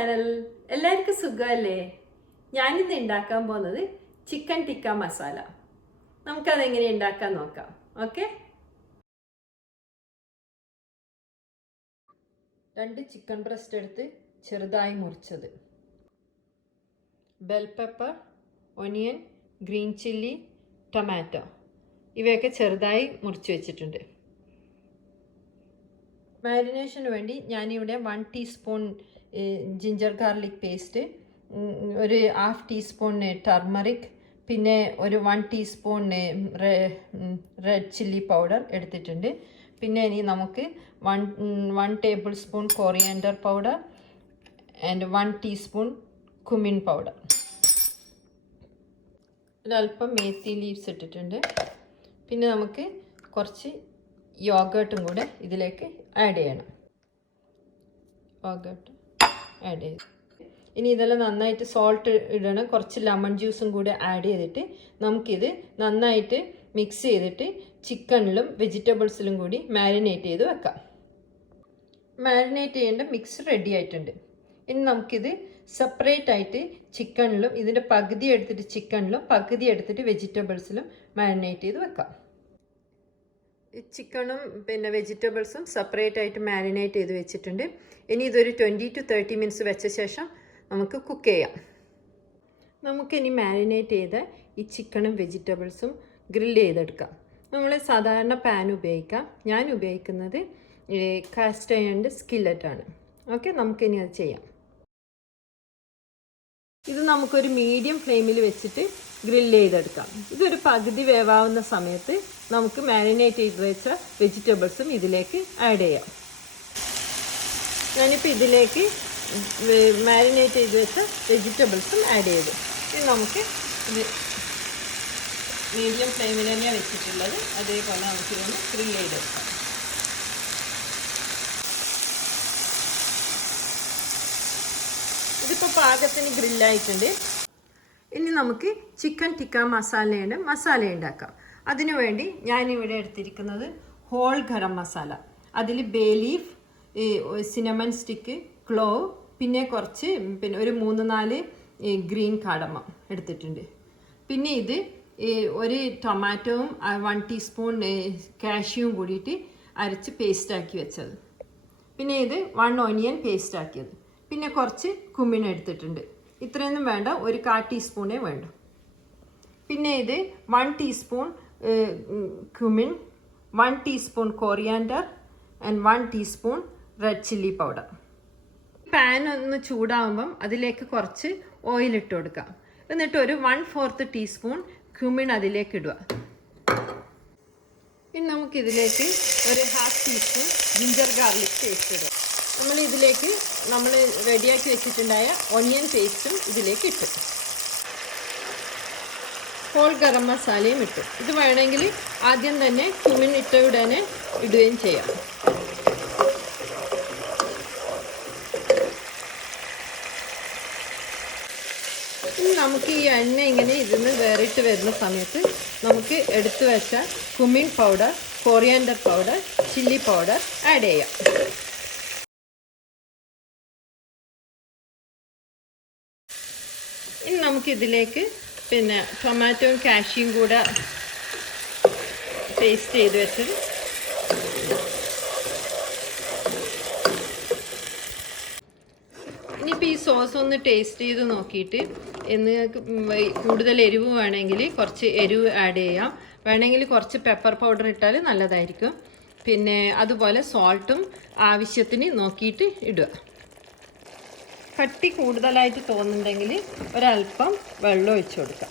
Channel എല്ലാവർക്കും സുഖമല്ലേ? ഞാനിന്ന് ഉണ്ടാക്കാൻ പോകുന്നത് ചിക്കൻ ടിക്ക മസാല. നമുക്കതെങ്ങനെ ഉണ്ടാക്കാൻ നോക്കാം. ഓക്കെ, 2 ചിക്കൻ ബ്രസ്റ്റ് എടുത്ത് ചെറുതായി മുറിച്ചത്, bell pepper, onion, green chilli, tomato ഇവയൊക്കെ ചെറുതായി മുറിച്ച് വെച്ചിട്ടുണ്ട്. മാരിനേഷന് വേണ്ടി ഞാനിവിടെ 1 ടീസ്പൂൺ ജിഞ്ചർ ഗാർലിക് പേസ്റ്റ്, ഒരു 1/2 ടീസ്പൂൺ ടർമറിക്, പിന്നെ ഒരു 1 ടീസ്പൂൺ റെഡ് ചില്ലി പൗഡർ എടുത്തിട്ടുണ്ട്. പിന്നെ ഇനി നമുക്ക് 1 table spoon coriander powder and 1 teaspoon cumin powder, ഒരല്പം മേത്തി ലീവ്സ് ഇട്ടിട്ടുണ്ട്. പിന്നെ നമുക്ക് കുറച്ച് യോഗേർട്ടും കൂടെ ഇതിലേക്ക് ആഡ് ചെയ്യണം. യോഗേർട്ട് ആഡ് ചെയ്ത് ഇനി ഇതെല്ലാം നന്നായിട്ട് സോൾട്ട് ഇടണം. കുറച്ച് ലെമൺ ജ്യൂസും കൂടെ ആഡ് ചെയ്തിട്ട് നമുക്കിത് നന്നായിട്ട് മിക്സ് ചെയ്തിട്ട് ചിക്കനിലും വെജിറ്റബിൾസിലും കൂടി മാരിനേറ്റ് ചെയ്ത് വെക്കാം. മാരിനേറ്റ് ചെയ്യേണ്ട മിക്സ് റെഡി ആയിട്ടുണ്ട്. ഇനി നമുക്കിത് സെപ്പറേറ്റ് ആയിട്ട് ചിക്കനിലും ഇതിൻ്റെ പകുതി എടുത്തിട്ട് ചിക്കനിലും പകുതി എടുത്തിട്ട് വെജിറ്റബിൾസിലും മാരിനേറ്റ് ചെയ്ത് വെക്കാം. ചിക്കനും പിന്നെ വെജിറ്റബിൾസും സെപ്പറേറ്റ് ആയിട്ട് മാരിനേറ്റ് ചെയ്ത് വെച്ചിട്ടുണ്ട്. ഇനി ഇതൊരു 20 to 30 മിനിറ്റ്സ് വെച്ച ശേഷം നമുക്ക് കുക്ക് ചെയ്യാം. നമുക്കിനി മാരിനേറ്റ് ചെയ്ത ഈ ചിക്കനും വെജിറ്റബിൾസും ഗ്രില്ല് ചെയ്തെടുക്കാം. നമ്മൾ സാധാരണ പാൻ ഉപയോഗിക്കാം. ഞാൻ ഉപയോഗിക്കുന്നത് കാസ്റ്റ് അയണിൻ്റെ സ്കില്ലറ്റാണ്. ഓക്കെ, നമുക്കിനി അത് ചെയ്യാം. ഇത് നമുക്കൊരു മീഡിയം ഫ്ലെയിമിൽ വെച്ചിട്ട് ഗ്രില്ല് ചെയ്തെടുക്കാം. ഇതൊരു പകുതി വേവാവുന്ന സമയത്ത് നമുക്ക് മാരിനേറ്റ് ചെയ്ത് വെച്ച വെജിറ്റബിൾസും ഇതിലേക്ക് ആഡ് ചെയ്യാം. ഞാനിപ്പോൾ ഇതിലേക്ക് മാരിനേറ്റ് ചെയ്ത് വെച്ച വെജിറ്റബിൾസും ആഡ് ചെയ്തു. ഇനി നമുക്ക് ഇത് മീഡിയം ഫ്ലെയിമിൽ തന്നെയാണ് വെച്ചിട്ടുള്ളത്. അതേപോലെ നമുക്കിതൊന്ന് ഗ്രില്ല് ചെയ്തെടുക്കാം. ഇതിപ്പോൾ പാകത്തിന് ഗ്രില്ലായിട്ടുണ്ട്. ഇനി നമുക്ക് ചിക്കൻ ടിക്ക മസാല ഉണ്ടാക്കാം. അതിനുവേണ്ടി ഞാനിവിടെ എടുത്തിരിക്കുന്നത് ഹോൾ ഗരം മസാല, അതിൽ bay leaf, cinnamon stick, clove, പിന്നെ ഒരു 3-4 ഗ്രീൻ കാടമം എടുത്തിട്ടുണ്ട്. പിന്നെ ഇത് ഒരു ടൊമാറ്റോവും 1 ടീസ്പൂൺ കാഷ്യൂവും കൂടിയിട്ട് അരച്ച് പേസ്റ്റാക്കി വെച്ചത്. പിന്നെ ഇത് 1 ഓണിയൻ പേസ്റ്റാക്കിയത്. പിന്നെ കുറച്ച് കുമിൻ എടുത്തിട്ടുണ്ട്. ഇത്രയൊന്നും വേണ്ട, ഒരു 1/4 ടീസ്പൂണേ വേണ്ടു. പിന്നെ ഇത് 1 teaspoon cumin, 1 teaspoon coriander and 1 teaspoon red chilli powder. Pan ഒന്ന് ചൂടാകുമ്പം അതിലേക്ക് കുറച്ച് ഓയിൽ ഇട്ട് കൊടുക്കാം. എന്നിട്ട് ഒരു 1/4 ടീസ്പൂൺ കുമിൻ അതിലേക്ക് ഇടുക. ഇനി നമുക്കിതിലേക്ക് ഒരു 1/2 ടീസ്പൂൺ ജിഞ്ചർ ഗാർലിക് പേസ്റ്റ് ഇടുക. നമ്മൾ റെഡിയാക്കി വെച്ചിട്ടുണ്ടായ ഒനിയൻ പേസ്റ്റും ഇതിലേക്ക് ഇട്ടു. ഹോൾ ഗരം മസാലയും ഇട്ടു. ഇത് വേണമെങ്കിൽ ആദ്യം തന്നെ കുമിൻ ഇട്ട ഉടനെ ഇടുകയും ചെയ്യാം. ഇനി നമുക്ക് ഈ എണ്ണ ഇങ്ങനെ ഇതിന്ന് വേറിട്ട് വരുന്ന സമയത്ത് നമുക്ക് എടുത്തു വെച്ച cumin powder, coriander powder, chilli powder add ചെയ്യാം. ഇനി നമുക്കിതിലേക്ക് പിന്നെ ടൊമാറ്റോയും കാഷ്യൂം കൂടെ പേസ്റ്റ് ചെയ്ത് വെച്ചത് ഇനിയിപ്പോൾ ഈ സോസ് ഒന്ന് ടേസ്റ്റ് ചെയ്ത് നോക്കിയിട്ട് നിങ്ങൾക്ക് കൂടുതൽ എരിവ് വേണമെങ്കിൽ കുറച്ച് എരിവ് ആഡ് ചെയ്യാം. വേണമെങ്കിൽ കുറച്ച് പെപ്പർ പൗഡർ ഇട്ടാൽ നല്ലതായിരിക്കും. പിന്നെ അതുപോലെ സോൾട്ടും ആവശ്യത്തിന് നോക്കിയിട്ട് ഇടുക. കട്ടി കൂടുതലായിട്ട് തോന്നുന്നുണ്ടെങ്കിൽ ഒരല്പം വെള്ളം ഒഴിച്ചു കൊടുക്കാം.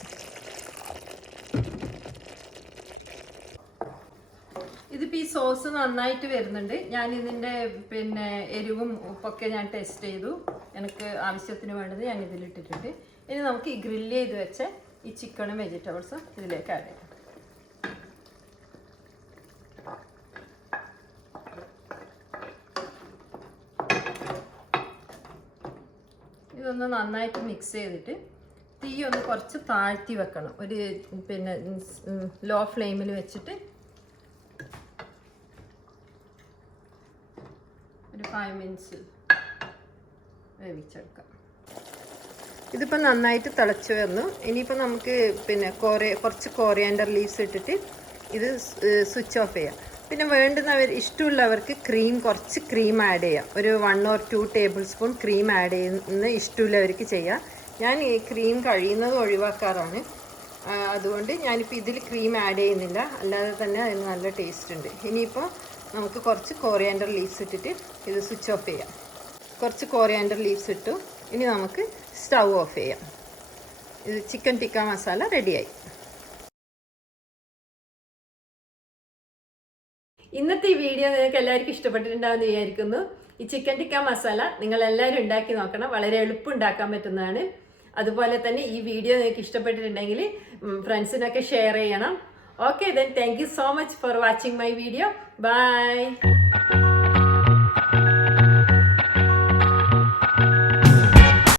ഇതിപ്പോൾ ഈ സോസ് നന്നായിട്ട് വരുന്നുണ്ട്. ഞാനിതിൻ്റെ പിന്നെ എരിവും ഉപ്പൊക്കെ ഞാൻ ടെസ്റ്റ് ചെയ്തു. എനിക്ക് ആവശ്യത്തിന് വേണ്ടത് ഞാൻ ഇതിലിട്ടിട്ടുണ്ട്. ഇനി നമുക്ക് ഈ ഗ്രില്ല് ചെയ്ത് വെച്ച ഈ ചിക്കനും വെജിറ്റബിൾസും ഇതിലേക്ക് ആഡ് ചെയ്യാം. ഇതൊന്ന് നന്നായിട്ട് മിക്സ് ചെയ്തിട്ട് തീ ഒന്ന് കുറച്ച് താഴ്ത്തി വെക്കണം. ഒരു പിന്നെ ലോ ഫ്ലെയിമിൽ വെച്ചിട്ട് ഒരു 5 മിനിറ്റ്സ് വേവിച്ചെടുക്കാം. ഇതിപ്പോൾ നന്നായിട്ട് തിളച്ച് വന്നു. ഇനിയിപ്പോൾ നമുക്ക് പിന്നെ കുറച്ച് കോറിയാൻഡർ ലീവ്സ് ഇട്ടിട്ട് ഇത് സ്വിച്ച് ഓഫ് ചെയ്യാം. പിന്നെ വേണ്ടുന്നവർ ഇഷ്ടമുള്ളവർക്ക് കുറച്ച് ക്രീം ആഡ് ചെയ്യാം. ഒരു 1 or 2 table spoon cream add ചെയ്യുന്ന ഇഷ്ടമുള്ളവർക്ക് ചെയ്യാം. ഞാൻ ഈ ക്രീം കഴിയുന്നത് ഒഴിവാക്കാറാണ്. അതുകൊണ്ട് ഞാനിപ്പോൾ ഇതിൽ ക്രീം ആഡ് ചെയ്യുന്നില്ല. അല്ലാതെ തന്നെ അതിന് നല്ല ടേസ്റ്റ് ഉണ്ട്. ഇനിയിപ്പോൾ നമുക്ക് കുറച്ച് കോറിയാൻഡർ ലീവ്സ് ഇട്ടിട്ട് ഇത് സ്വിച്ച് ഓഫ് ചെയ്യാം. കുറച്ച് കോറിയാൻഡർ ലീവ്സ് ഇട്ടു. ഇനി നമുക്ക് സ്റ്റൗ ഓഫ് ചെയ്യാം. ഇത് ചിക്കൻ ടിക്ക മസാല റെഡിയായി. ഇന്നത്തെ ഈ വീഡിയോ നിങ്ങൾക്ക് എല്ലാവർക്കും ഇഷ്ടപ്പെട്ടിട്ടുണ്ടാവുമെന്ന് വിചാരിക്കുന്നു. ഈ ചിക്കൻ ടിക്ക മസാല നിങ്ങൾ എല്ലാവരും ഉണ്ടാക്കി നോക്കണം. വളരെ എളുപ്പം ഉണ്ടാക്കാൻ പറ്റുന്നതാണ്. അതുപോലെ തന്നെ ഈ വീഡിയോ നിങ്ങൾക്ക് ഇഷ്ടപ്പെട്ടിട്ടുണ്ടെങ്കിൽ ഫ്രണ്ട്സിനൊക്കെ ഷെയർ ചെയ്യണം. Okay, then thank you so much for watching my video. Bye.